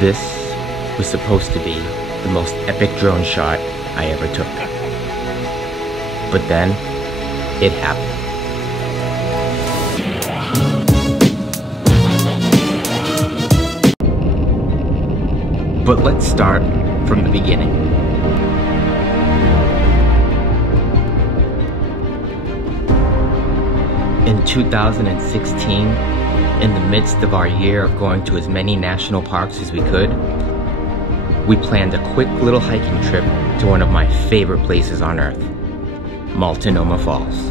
This was supposed to be the most epic drone shot I ever took. But then, it happened. But let's start from the beginning. In 2016, in the midst of our year of going to as many national parks as we could, we planned a quick little hiking trip to one of my favorite places on earth, Multnomah Falls.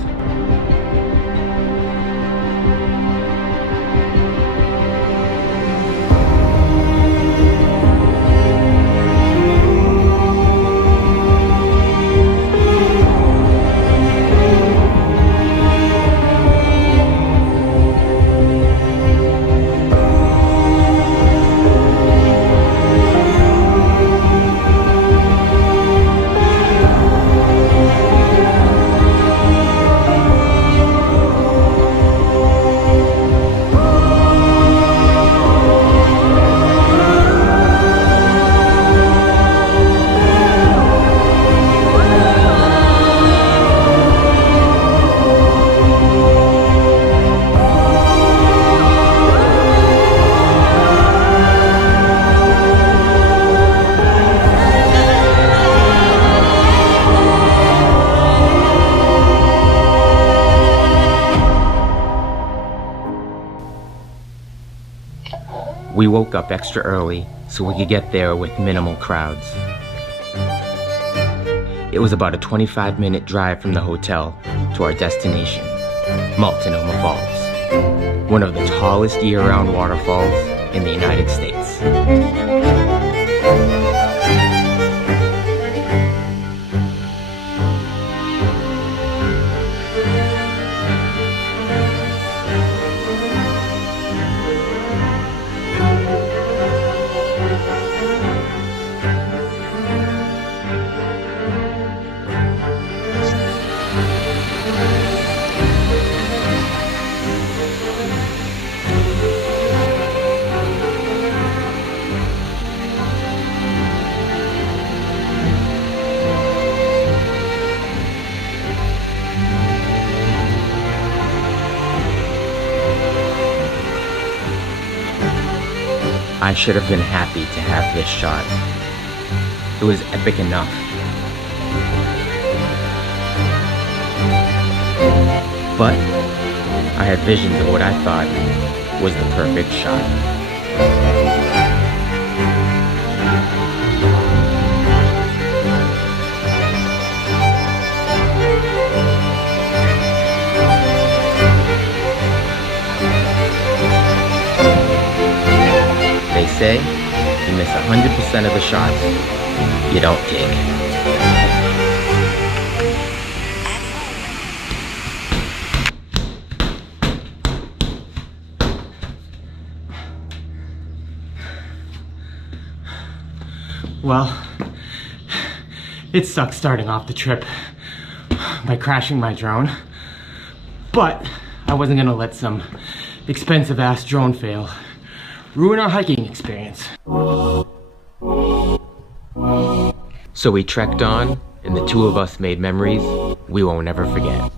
We woke up extra early so we could get there with minimal crowds. It was about a 25-minute drive from the hotel to our destination, Multnomah Falls, one of the tallest year-round waterfalls in the United States. I should have been happy to have this shot. It was epic enough. But I had visions of what I thought was the perfect shot. They say, you miss 100% of the shots you don't take. Well, it sucks starting off the trip by crashing my drone, but I wasn't gonna let some expensive ass drone fail ruin our hiking experience. So we trekked on, and the two of us made memories we won't ever forget.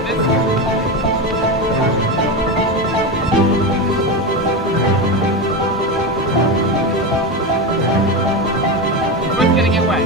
want this? Your foot's gonna get wet.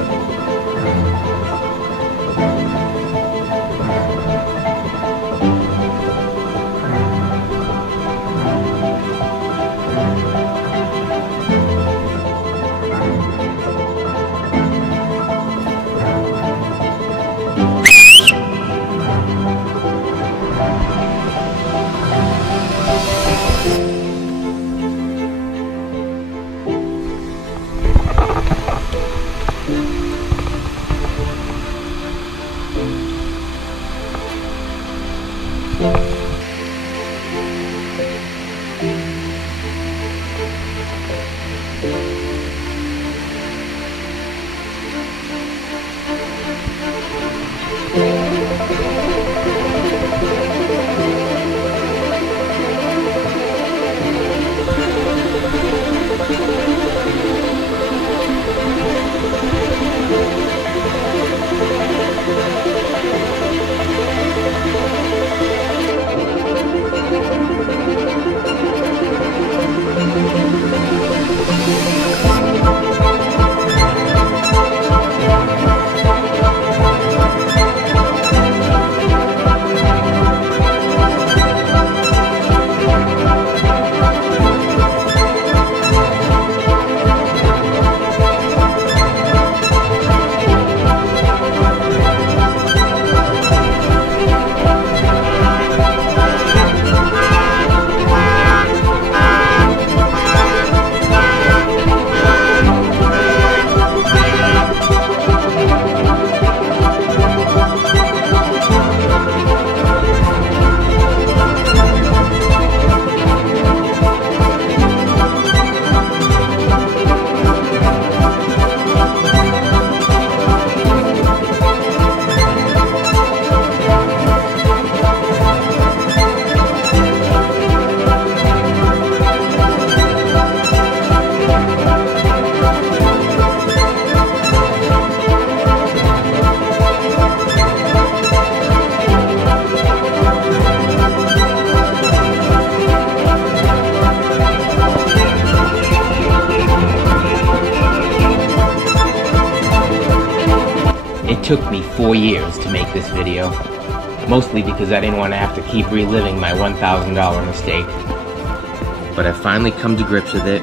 It took me 4 years to make this video, mostly because I didn't want to have to keep reliving my $1,000 mistake. But I've finally come to grips with it,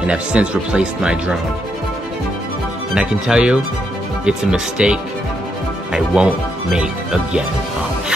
and have since replaced my drone. And I can tell you, it's a mistake I won't make again. Oh.